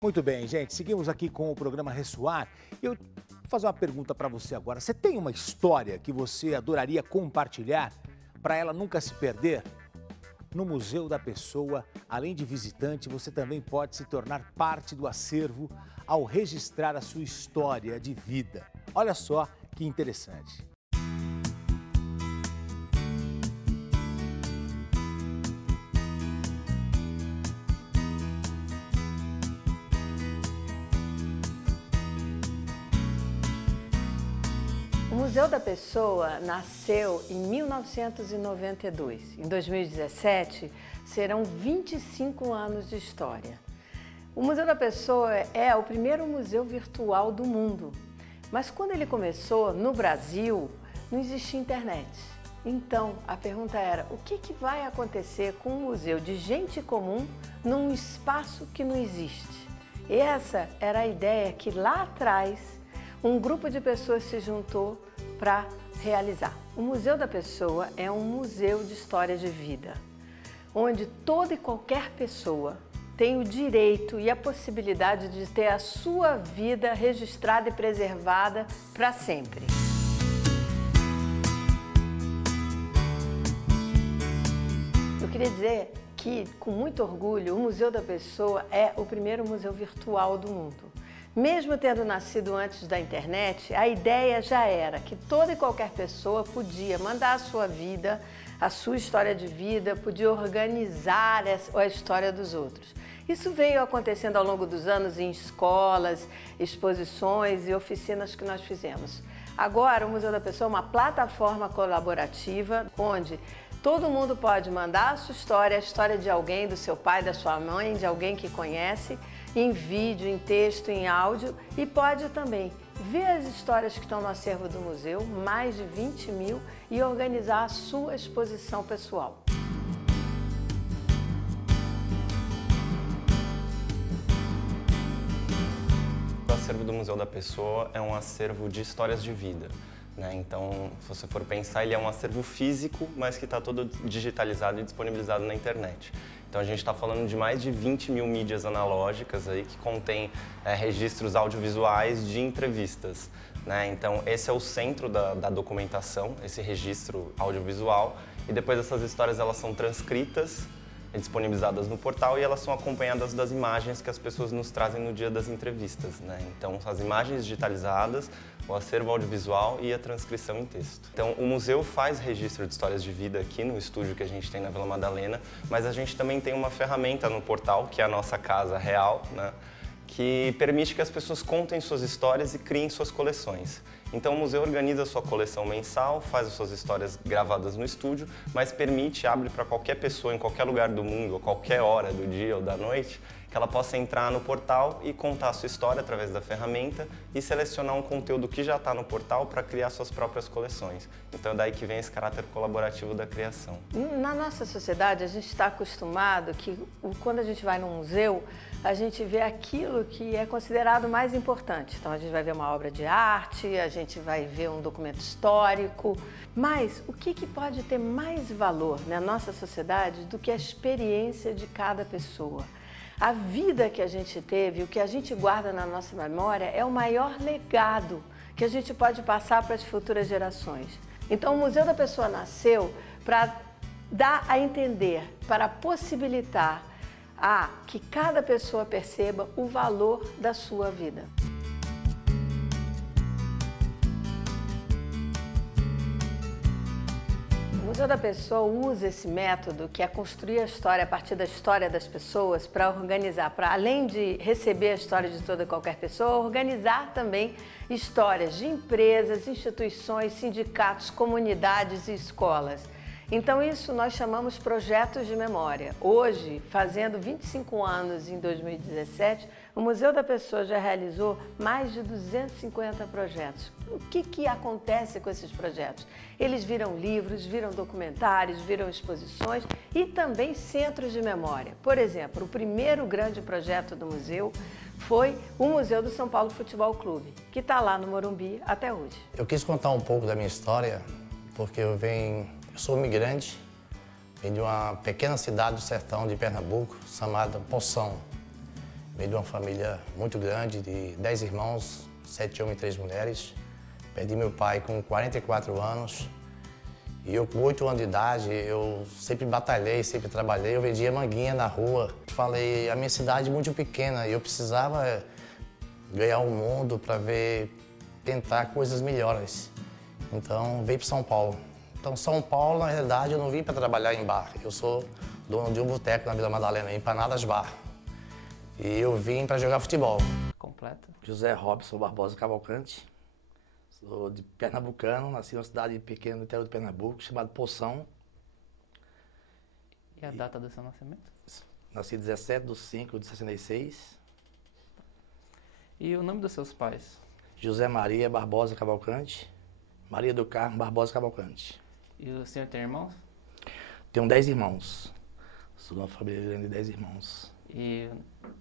Muito bem, gente. Seguimos aqui com o programa Ressoar. Eu vou fazer uma pergunta para você agora. Você tem uma história que você adoraria compartilhar para ela nunca se perder? No Museu da Pessoa, além de visitante, você também pode se tornar parte do acervo ao registrar a sua história de vida. Olha só que interessante. O Museu da Pessoa nasceu em 1992. Em 2017, serão 25 anos de história. O Museu da Pessoa é o primeiro museu virtual do mundo. Mas quando ele começou, no Brasil, não existia internet. Então, a pergunta era, o que vai acontecer com um museu de gente comum num espaço que não existe? E essa era a ideia que lá atrás um grupo de pessoas se juntou para realizar. O Museu da Pessoa é um museu de história de vida, onde toda e qualquer pessoa tem o direito e a possibilidade de ter a sua vida registrada e preservada para sempre. Eu queria dizer que, com muito orgulho, o Museu da Pessoa é o primeiro museu virtual do mundo. Mesmo tendo nascido antes da internet, a ideia já era que toda e qualquer pessoa podia mandar a sua vida, a sua história de vida, podia organizar a história dos outros. Isso veio acontecendo ao longo dos anos em escolas, exposições e oficinas que nós fizemos. Agora, o Museu da Pessoa é uma plataforma colaborativa onde todo mundo pode mandar a história de alguém, do seu pai, da sua mãe, de alguém que conhece, em vídeo, em texto, em áudio, e pode também ver as histórias que estão no acervo do museu, mais de 20 mil, e organizar a sua exposição pessoal. O acervo do Museu da Pessoa é um acervo de histórias de vida. Então, se você for pensar, ele é um acervo físico, mas que está todo digitalizado e disponibilizado na internet. Então, a gente está falando de mais de 20 mil mídias analógicas aí, que contém registros audiovisuais de entrevistas. Então, esse é o centro da documentação, esse registro audiovisual. E depois essas histórias elas são transcritas e disponibilizadas no portal e elas são acompanhadas das imagens que as pessoas nos trazem no dia das entrevistas. Então, as imagens digitalizadas, o acervo audiovisual e a transcrição em texto. Então, o museu faz registro de histórias de vida aqui no estúdio que a gente tem na Vila Madalena, mas a gente também tem uma ferramenta no portal, que é a nossa casa real, que permite que as pessoas contem suas histórias e criem suas coleções. Então, o museu organiza a sua coleção mensal, faz as suas histórias gravadas no estúdio, mas abre para qualquer pessoa em qualquer lugar do mundo, a qualquer hora do dia ou da noite, que ela possa entrar no portal e contar a sua história através da ferramenta e selecionar um conteúdo que já está no portal para criar suas próprias coleções. Então é daí que vem esse caráter colaborativo da criação. Na nossa sociedade, a gente está acostumado que quando a gente vai num museu, a gente vê aquilo que é considerado mais importante. Então a gente vai ver uma obra de arte, a gente vai ver um documento histórico, mas o que pode ter mais valor na nossa sociedade do que a experiência de cada pessoa? A vida que a gente teve, o que a gente guarda na nossa memória é o maior legado que a gente pode passar para as futuras gerações. Então o Museu da Pessoa nasceu para dar a entender, para possibilitar que cada pessoa perceba o valor da sua vida. O Museu da Pessoa usa esse método, que é construir a história a partir da história das pessoas, para organizar, para além de receber a história de toda e qualquer pessoa, organizar também histórias de empresas, instituições, sindicatos, comunidades e escolas. Então isso nós chamamos projetos de memória. Hoje, fazendo 25 anos em 2017, o Museu da Pessoa já realizou mais de 250 projetos. O que acontece com esses projetos? Eles viram livros, viram documentários, viram exposições e também centros de memória. Por exemplo, o primeiro grande projeto do museu foi o Museu do São Paulo Futebol Clube, que está lá no Morumbi até hoje. Eu quis contar um pouco da minha história, porque eu sou imigrante, vim de uma pequena cidade do sertão de Pernambuco, chamada Poção. Venho de uma família muito grande, de 10 irmãos, 7 homens e 3 mulheres. Perdi meu pai com 44 anos. E eu, com 8 anos de idade, eu sempre batalhei, sempre trabalhei. Eu vendia manguinha na rua. Falei, a minha cidade é muito pequena e eu precisava ganhar o mundo para tentar coisas melhores. Então, veio para São Paulo. Então, São Paulo, na realidade, eu não vim para trabalhar em bar. Eu sou dono de um boteco na Vila Madalena, Empanadas Bar. E eu vim para jogar futebol. Completa. José Robson Barbosa Cavalcante. Sou de Pernambucano, nasci numa cidade pequena no interior de Pernambuco, chamada Poção. E a data do seu nascimento? Nasci 17/5/66. E o nome dos seus pais? José Maria Barbosa Cavalcante, Maria do Carmo Barbosa Cavalcante. E o senhor tem irmãos? Tenho 10 irmãos. Sou de uma família grande de 10 irmãos. E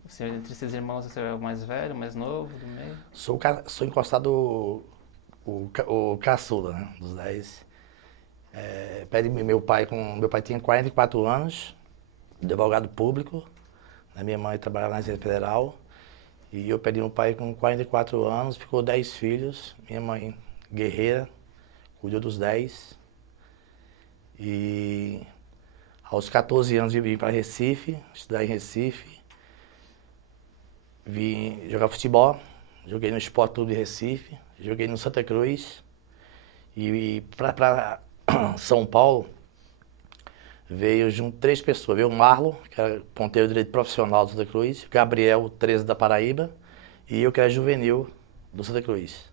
o senhor, entre esses irmãos, o senhor é o mais velho, o mais novo, do meio? Sou encostado o caçula, né, dos 10. Pede meu pai tinha 44 anos, advogado público. Minha mãe trabalhava na Receita Federal. E eu perdi meu pai com 44 anos, ficou 10 filhos. Minha mãe, guerreira, cuidou dos 10. E aos 14 anos eu vim para Recife, estudar em Recife. Vim jogar futebol, joguei no Sport Clube de Recife, joguei no Santa Cruz. E para São Paulo veio junto 3 pessoas. Veio o Marlon, que era ponteiro direito profissional do Santa Cruz, Gabriel, 13 da Paraíba, e eu que era juvenil do Santa Cruz.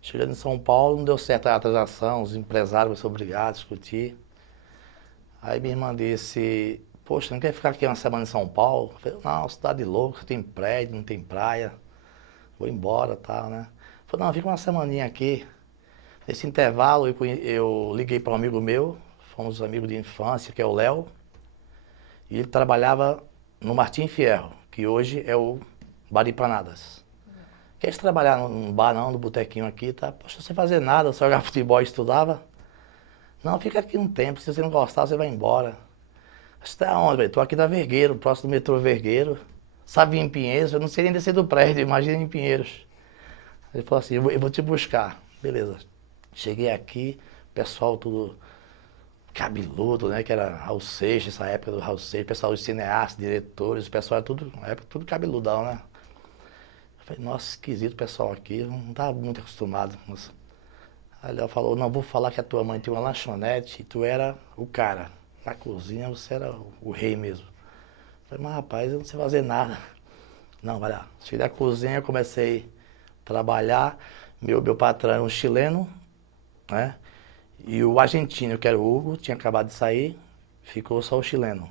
Chegando em São Paulo, não deu certo a transação, os empresários começaram a brigar, a discutir. Aí minha irmã disse, poxa, não quer ficar aqui uma semana em São Paulo? Eu falei, não, cidade louca, tem prédio, não tem praia, vou embora e tal, né? Eu falei, não, fica uma semaninha aqui. Nesse intervalo eu liguei para um amigo meu, fomos amigos de infância, que é o Léo, e ele trabalhava no Martim Fierro, que hoje é o Bar de Empanadas. Quer trabalhar num bar não, no botequinho aqui, tá? Poxa, sem fazer nada, só jogar futebol e estudava. Não, fica aqui um tempo, se você não gostar, você vai embora. Você tá onde, velho? Tô aqui na Vergueiro, próximo do metrô Vergueiro. Sabe em Pinheiros? Eu não sei nem descer do prédio, imagina em Pinheiros. Ele falou assim, eu vou te buscar. Beleza. Cheguei aqui, pessoal tudo cabeludo, né? Que era Raul Seixas, essa época do Raul Seixas, pessoal dos cineastas, diretores, o pessoal era tudo, na época, tudo cabeludão, né? Eu falei, nossa, esquisito o pessoal aqui, eu não estava muito acostumado. Nossa. Aí ela falou, não, vou falar que a tua mãe tinha uma lanchonete e tu era o cara. Na cozinha você era o rei mesmo. Eu falei, mas rapaz, eu não sei fazer nada. Não, vai lá. Cheguei na cozinha, comecei a trabalhar. Meu patrão era um chileno, né? E o argentino, que era o Hugo, tinha acabado de sair, ficou só o chileno.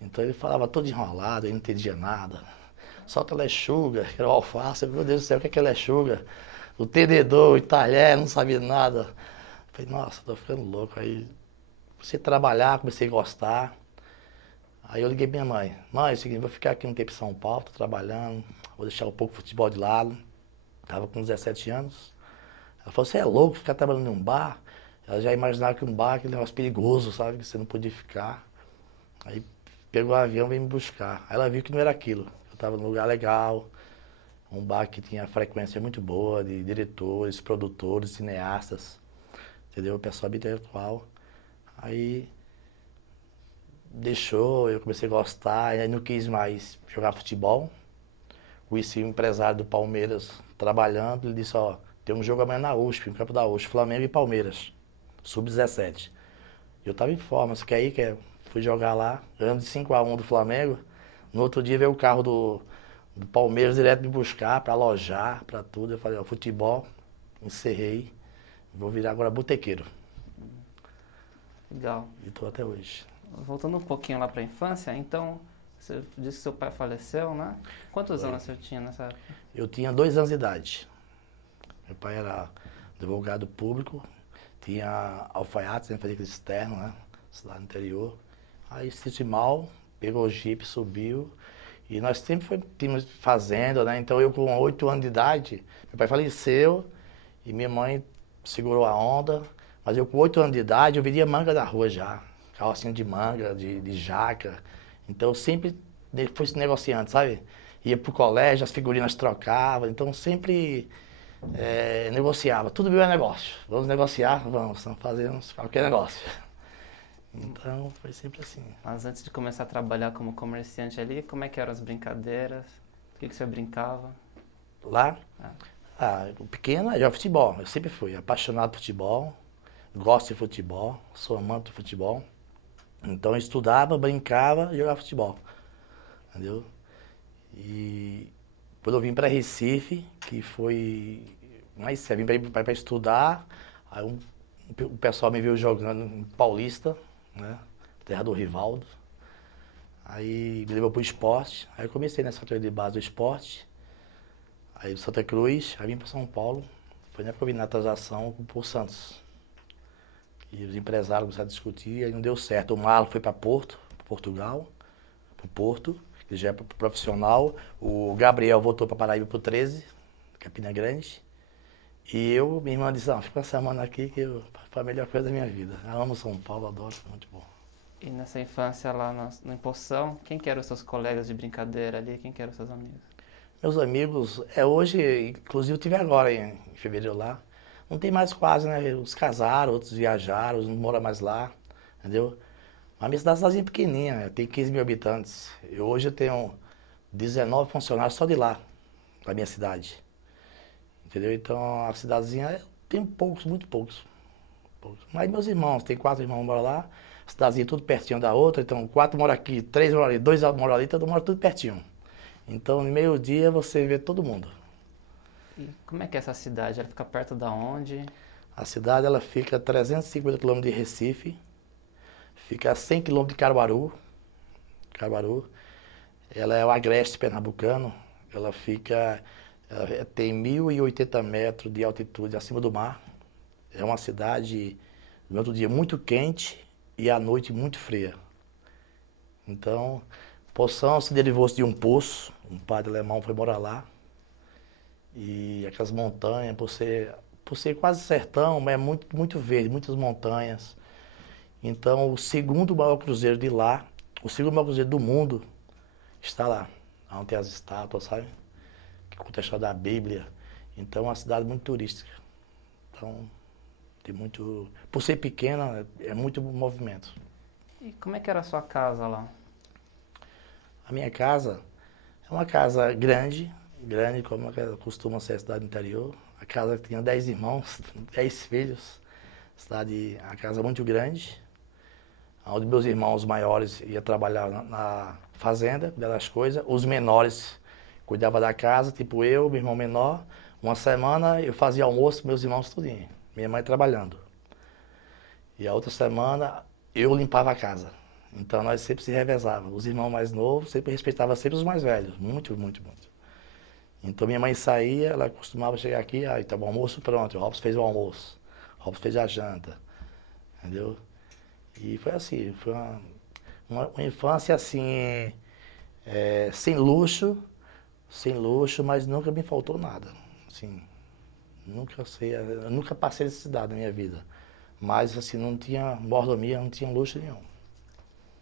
Então ele falava todo enrolado, eu não entendia nada. Solta lechuga, que era o alface, meu Deus do céu, o que é lechuga? O tendedor, o talher, não sabia nada. Eu falei, nossa, tô ficando louco. Aí comecei a trabalhar, comecei a gostar. Aí eu liguei pra minha mãe, mãe, é o seguinte, vou ficar aqui um tempo em São Paulo, tô trabalhando, vou deixar um pouco o futebol de lado. Tava com 17 anos. Ela falou, você é louco ficar trabalhando em um bar? Ela já imaginava que um bar é aquele negócio perigoso, sabe? Que você não podia ficar. Aí pegou o avião e veio me buscar. Aí ela viu que não era aquilo. Eu estava num lugar legal, um bar que tinha frequência muito boa de diretores, produtores, cineastas, entendeu? O pessoal intelectual. Aí deixou, eu comecei a gostar, e aí não quis mais jogar futebol. Conheci um empresário do Palmeiras trabalhando, ele disse, ó, tem um jogo amanhã na USP, no campo da USP, Flamengo e Palmeiras, sub-17. Eu estava em forma, só que aí fui jogar lá, ganhando de 5-1 do Flamengo. No outro dia veio o carro do Palmeiras direto me buscar para alojar, para tudo. Eu falei, ó, futebol, encerrei, vou virar agora botequeiro. Legal. E estou até hoje. Voltando um pouquinho lá para a infância, então, você disse que seu pai faleceu, né? Quantos anos você tinha nessa época? Eu tinha 2 anos de idade. Meu pai era advogado público, tinha alfaiates, né, fazia aquele externo, né, lá no interior. Aí se sentiu mal, pegou o jipe, subiu, e nós sempre tínhamos fazenda, né, então eu com 8 anos de idade, meu pai faleceu, e minha mãe segurou a onda, mas eu com 8 anos de idade, eu vendia manga na rua já, calcinha de manga, de jaca, então eu sempre fui esse negociante, sabe? ia pro colégio, as figurinhas trocavam, então sempre negociava. Tudo meu é negócio. Vamos negociar? Vamos fazer qualquer negócio. Então foi sempre assim. Mas antes de começar a trabalhar como comerciante ali, como é que eram as brincadeiras? O que você brincava? Lá? O pequeno é jogar futebol. Eu sempre fui apaixonado por futebol, gosto de futebol, sou amante do futebol. Então eu estudava, brincava e jogava futebol. Entendeu? E quando eu vim para Recife, que foi mais sério, vim para estudar, aí o pessoal me viu jogando em Paulista, né? Terra do Rivaldo. Aí me levou pro esporte, aí eu comecei nessa categoria de base do esporte. Aí do Santa Cruz, aí vim para São Paulo, foi na época que eu vim na transação por Santos. E os empresários começaram a discutir, aí não deu certo. O Marlon foi para Portugal, pro Porto, que já é profissional. O Gabriel voltou para Paraíba pro 13, Campina Grande. E eu, minha irmã disse, fica uma semana aqui que foi a melhor coisa da minha vida. Eu amo São Paulo, adoro, muito bom. E nessa infância lá no Empoção, quem que eram os seus colegas de brincadeira ali? Quem que eram os seus amigos? Meus amigos, hoje, inclusive eu estive agora em fevereiro lá, não tem mais quase, né? Uns casaram, outros viajaram, uns não moram mais lá, entendeu? A minha cidade é pequenininha, né? Tem 15 mil habitantes. Hoje eu tenho 19 funcionários só de lá, da minha cidade. Entendeu? Então a cidadezinha tem poucos, muito poucos. Mas meus irmãos, tem 4 irmãos que moram lá, a cidadezinha tudo pertinho da outra, então 4 moram aqui, 3 moram ali, 2 moram ali, todo mundo mora tudo pertinho. Então no meio-dia você vê todo mundo. E como é que é essa cidade? Ela fica perto da onde? A cidade ela fica a 350 km de Recife, fica a 100 km de Caruaru. Ela é o agreste pernambucano, ela tem 1.080 metros de altitude acima do mar. É uma cidade, no outro dia, muito quente e à noite muito fria. Então, Poção se derivou-se de um poço, um padre alemão foi morar lá. E aquelas montanhas, por ser quase sertão, mas é muito, muito verde, muitas montanhas. Então, o segundo maior cruzeiro de lá, o segundo maior cruzeiro do mundo, está lá. Onde tem as estátuas, sabe? Que conta a história da Bíblia. Então, é uma cidade muito turística. Então, tem muito... Por ser pequena, é muito movimento. E como é que era a sua casa lá? A minha casa é uma casa grande como costuma ser a cidade do interior. A casa tinha 10 irmãos, 10 filhos. A casa muito grande, onde meus irmãos maiores iam trabalhar na fazenda, cuidar das coisas. Os menores cuidavam da casa, tipo eu, meu irmão menor. Uma semana eu fazia almoço com meus irmãos tudinho, minha mãe trabalhando. E a outra semana eu limpava a casa. Então nós sempre se revezávamos. Os irmãos mais novos sempre respeitavam sempre os mais velhos. Muito, muito, muito. Então minha mãe saía, ela costumava chegar aqui, então o almoço pronto, o Robson fez o almoço, o Robson fez a janta, entendeu? E foi assim, foi uma infância assim, sem luxo, mas nunca me faltou nada. Assim, nunca passei necessidade na minha vida. Mas assim, não tinha mordomia, não tinha luxo nenhum.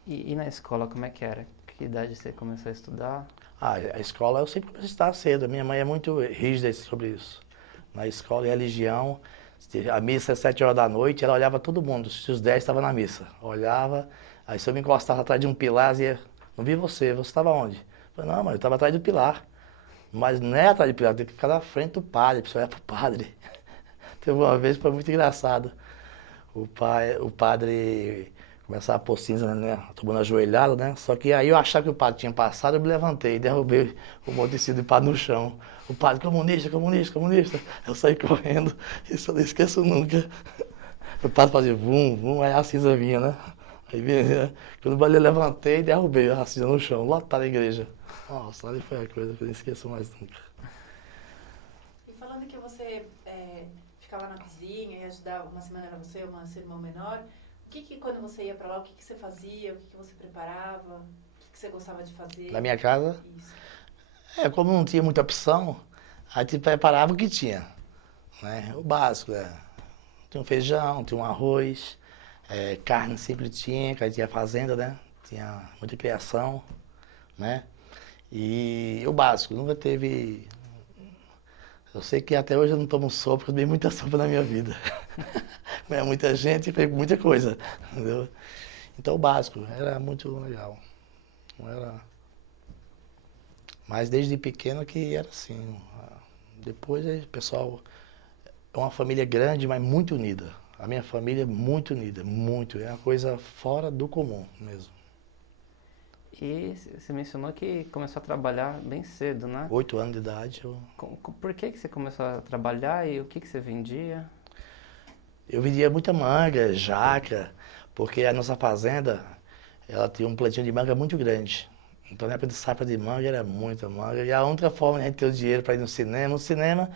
E na escola, como é que era? Que idade você começou a estudar? A escola eu sempre comecei a estudar cedo. Minha mãe é muito rígida sobre isso. Na escola e religião, a missa às 7 horas da noite, ela olhava todo mundo, se os 10 estavam na missa. Olhava, aí se eu me encostasse atrás de um pilar, dizia, não vi você estava onde? Eu falei, não, mas eu estava atrás do pilar. Mas não é atrás do pilar, tem que ficar na frente do padre, precisa olhar para o padre. Teve uma vez, foi muito engraçado. O padre começava a pôr cinza, né, tomando ajoelhado, né? Só que aí eu achava que o padre tinha passado, eu me levantei, derrubei o montecido de padre no chão. O padre, comunista, comunista, comunista. Eu saí correndo, isso eu não esqueço nunca. O padre fazia vum, vum, aí a cinza vinha, né? Aí vinha, quando eu levantei e derrubei a cinza no chão, lotada a igreja. Nossa, ali foi a coisa que eu não esqueço mais nunca. E falando que você ficava na cozinha e ajudava, uma semana era você, seu irmão menor, quando você ia para lá, o que você fazia, o que você preparava, o que você gostava de fazer? Na minha casa? Isso. Como não tinha muita opção, a gente preparava o que tinha, né? O básico, né? Tinha um feijão, tinha um arroz, carne sempre tinha, que a gente tinha fazenda, né? Tinha muita criação, né? E o básico, nunca teve... Eu sei que até hoje eu não tomo sopa, porque eu tomei muita sopa na minha vida. É muita gente e fez muita coisa, entendeu? Então o básico era muito legal. Não era... Mas desde pequeno que era assim. Depois o pessoal... É uma família grande, mas muito unida. A minha família é muito unida, muito. É uma coisa fora do comum mesmo. E você mencionou que começou a trabalhar bem cedo, né? 8 anos de idade. Por que você começou a trabalhar e o que você vendia? Eu vendia muita manga, jaca, porque a nossa fazenda, ela tinha um plantio de manga muito grande. Então na época de safra de manga era muita manga. E a única forma de a gente ter o dinheiro para ir no cinema,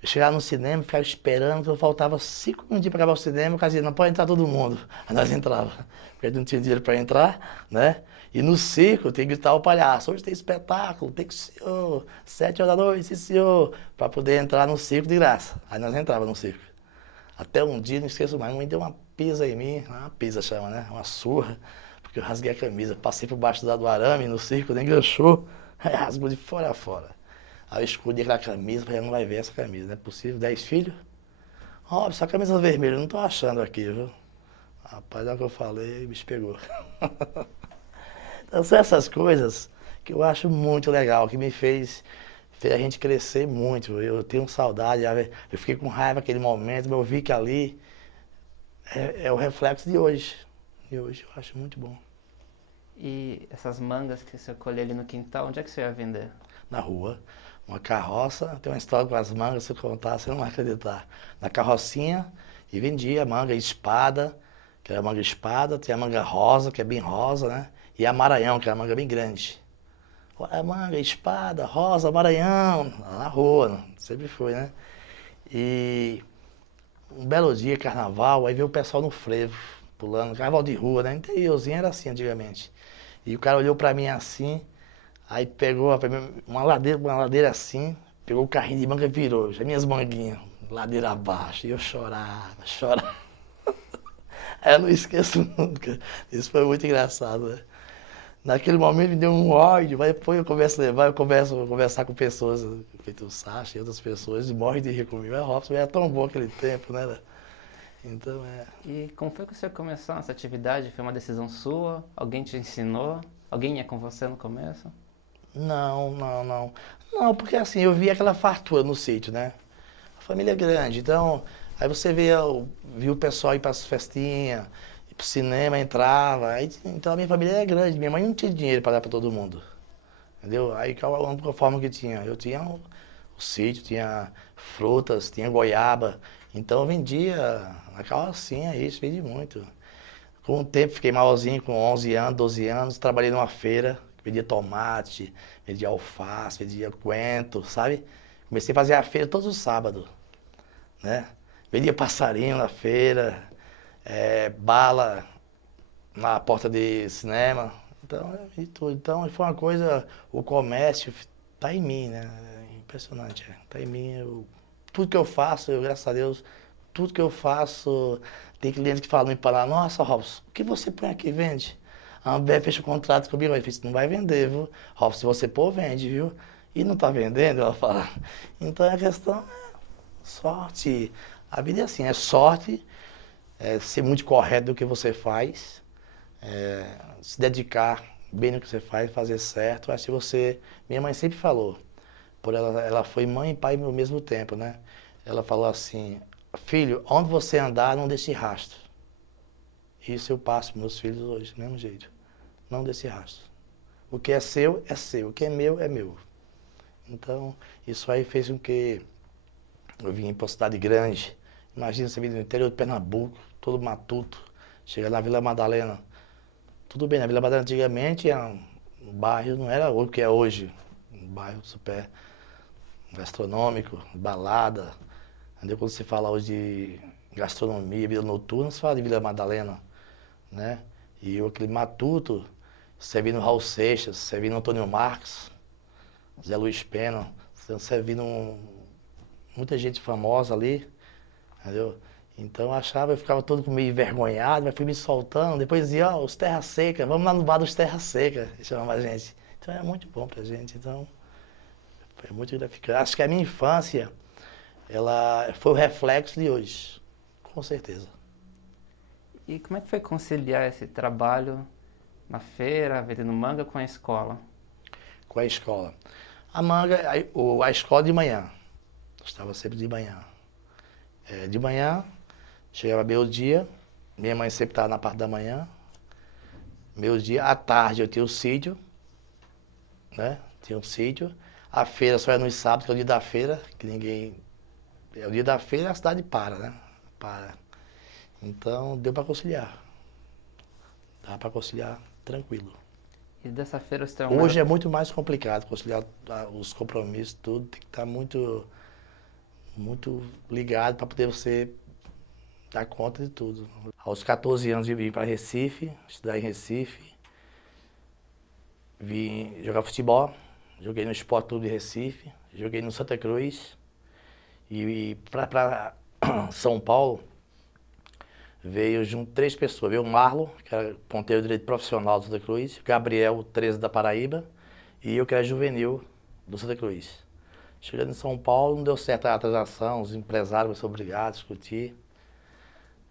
eu chegava no cinema, ficava esperando, quando faltava 5 minutos para acabar o cinema, o cara dizia, não pode entrar todo mundo. Aí nós entrava, porque não tinha dinheiro para entrar, né? E no circo tem que gritar o palhaço, hoje tem espetáculo, tem que senhor, 7 horas da noite, sim senhor, para poder entrar no circo de graça. Aí nós entrávamos no circo. Até um dia, não esqueço mais, mãe deu uma pisa em mim, uma pisa chama, né? Uma surra, porque eu rasguei a camisa, passei por baixo do arame no circo, nem enganchou, aí rasgou de fora a fora. Aí eu escondi aquela camisa, falei, não vai ver essa camisa, não é possível, 10 filhos? Ó, essa camisa vermelha, eu não tô achando aqui, viu? Rapaz, é o que eu falei, o bicho pegou. Então são essas coisas que eu acho muito legal, que me fez a gente crescer muito. Eu tenho saudade, eu fiquei com raiva naquele momento, mas eu vi que ali é o reflexo de hoje. E hoje eu acho muito bom. E essas mangas que você colheu ali no quintal, onde é que você ia vender? Na rua, uma carroça, tem uma história com as mangas, se eu contar, você não vai acreditar. Na carrocinha, e vendia manga espada, que era manga espada, tem a manga rosa, que é bem rosa, né? E a Maranhão, que é uma manga bem grande. A manga, espada, rosa, Maranhão, na rua, sempre foi, né? E um belo dia, carnaval, aí veio o pessoal no frevo, pulando, carnaval de rua, né? Interiorzinho era assim antigamente. E o cara olhou pra mim assim, aí pegou uma ladeira assim, pegou o carrinho de manga e virou, as minhas manguinhas, ladeira abaixo, e eu chorava. Eu não esqueço nunca, isso foi muito engraçado, né? Naquele momento me deu um ódio, mas depois eu começo a levar, eu começo a conversar com pessoas, feito o Sacha e outras pessoas, e morrem de rir comigo. Robson, era tão bom aquele tempo, né? Então E como foi que você começou essa atividade? Foi uma decisão sua? Alguém te ensinou? Alguém ia com você no começo? Não. Não, porque assim, eu vi aquela fartura no sítio, né? A família é grande, então, aí você via o pessoal ir para as festinhas, pro cinema, entrava, aí, então a minha família era grande, minha mãe não tinha dinheiro para dar para todo mundo, entendeu? Aí qual a única forma que tinha? Eu tinha o sítio, tinha frutas, tinha goiaba, então eu vendia na carrocinha, isso, vendi muito. Com o tempo fiquei maiorzinho, com 11 anos, 12 anos, trabalhei numa feira, vendia tomate, vendia alface, vendia coentro, sabe? Comecei a fazer a feira todos os sábados, né? Vendia passarinho na feira, bala na porta de cinema, então, e tudo. Então foi uma coisa, o comércio tá em mim, né? Impressionante, tá em mim. Tudo que eu faço, graças a Deus, tudo que eu faço, tem clientes que falam para lá, nossa, Robson, o que você põe aqui e vende? A Ambev fecha o contrato comigo, eu disse, não vai vender, viu? Robson, se você pôr, vende, viu? E não tá vendendo, ela fala. Então a questão é sorte. A vida é assim, é sorte, ser muito correto do que você faz, se dedicar bem no que você faz, fazer certo. Acho que você... Minha mãe sempre falou, por ela foi mãe e pai ao mesmo tempo, né? Ela falou assim, filho, onde você andar, não deixe rastro. Isso eu passo para meus filhos hoje, do mesmo jeito. Não deixe rastro. O que é seu, é seu. O que é meu, é meu. Então, isso aí fez com que eu vim para uma cidade grande. Imagina você vir no interior de Pernambuco, todo matuto, chega na Vila Madalena. Tudo bem, na Vila Madalena antigamente era um bairro, não era o que é hoje. Um bairro super gastronômico, balada. Entendeu? Quando você fala hoje de gastronomia, vida noturna, você fala de Vila Madalena, né? E eu, aquele matuto, servindo Raul Seixas, servindo Antônio Marcos, Zé Luiz Pena, servindo muita gente famosa ali, entendeu? Então eu ficava todo meio envergonhado, mas fui me soltando, depois dizia, ó, os Terra Seca, vamos lá no bar dos Terra Seca, chamava a gente. Então é muito bom pra gente, então foi muito gratificante. Acho que a minha infância, ela foi o reflexo de hoje, com certeza. E como é que foi conciliar esse trabalho na feira, vendendo manga, com a escola? Com a escola. A manga, a escola de manhã. Estava sempre de manhã. De manhã, chegava meio-dia, minha mãe sempre estava na parte da manhã. Meio-dia, à tarde eu tinha o sítio, né? Tinha um sítio. A feira só é nos sábados, que é o dia da feira, que ninguém... É o dia da feira, a cidade para, né? Para. Então, deu para conciliar. Dá para conciliar tranquilo. E dessa feira você tem Hoje é muito mais complicado conciliar os compromissos, tudo. Tem que estar muito ligado para poder você dar conta de tudo. Aos 14 anos eu vim para Recife, estudar em Recife. Vim jogar futebol, joguei no Sport Clube de Recife, joguei no Santa Cruz. E para São Paulo, veio junto 3 pessoas. Veio o Marlon, que era ponteiro direito profissional do Santa Cruz, Gabriel, 13 da Paraíba, e eu, que era juvenil do Santa Cruz. Chegando em São Paulo, não deu certo a transação, os empresários foram obrigados a discutir.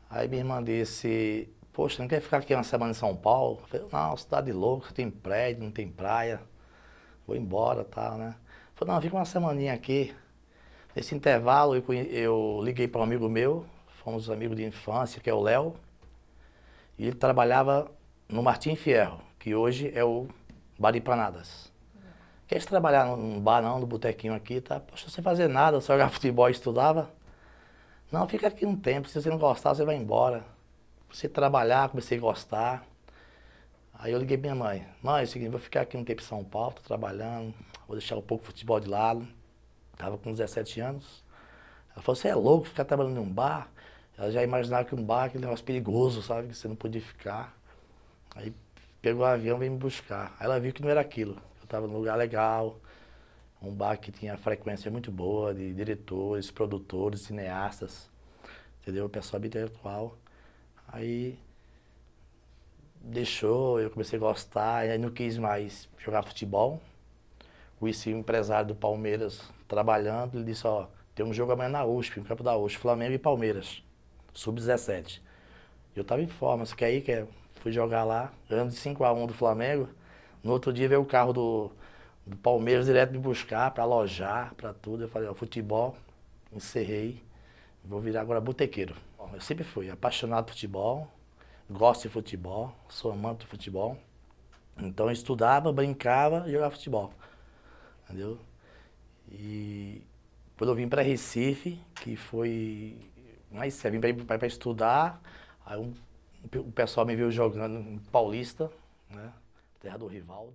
Aí minha irmã disse, poxa, não quer ficar aqui uma semana em São Paulo? Eu falei, não, cidade louca, tem prédio, não tem praia, vou embora e tal, né? Eu falei, não, fica uma semaninha aqui. Nesse intervalo, eu liguei para um amigo meu, fomos amigos de infância, que é o Léo, e ele trabalhava no Martim Fierro, que hoje é o Bar Empanadas. Quer trabalhar num bar não, no botequinho aqui, tá? Poxa, sem fazer nada, só jogar futebol e estudava. Não, fica aqui um tempo, se você não gostar, você vai embora. Comecei a trabalhar, comecei a gostar. Aí eu liguei pra minha mãe, mãe, é o seguinte, vou ficar aqui um tempo em São Paulo, tô trabalhando, vou deixar um pouco o futebol de lado. Tava com 17 anos. Ela falou, você é louco ficar trabalhando em um bar? Ela já imaginava que um bar é aquele negócio perigoso, sabe? Que você não podia ficar. Aí pegou o avião e veio me buscar. Aí ela viu que não era aquilo. Eu estava num lugar legal, um bar que tinha frequência muito boa de diretores, produtores, cineastas, entendeu? Pessoal intelectual. Aí deixou, eu comecei a gostar, aí não quis mais jogar futebol. Conheci um empresário do Palmeiras trabalhando, ele disse, ó, tem um jogo amanhã na USP, no campo da USP, Flamengo e Palmeiras, sub-17. Eu tava em forma, só que aí fui jogar lá, ganhando de 5-1 do Flamengo. No outro dia veio o carro do Palmeiras direto me buscar para alojar, para tudo. Eu falei, ó, futebol, encerrei, vou virar agora botequeiro. Eu sempre fui apaixonado por futebol, gosto de futebol, sou amante do futebol. Então eu estudava, brincava e jogava futebol, entendeu? E quando eu vim para Recife, que foi mais sério, vim para estudar, aí o pessoal me viu jogando em Paulista, né, terra do Rivaldo.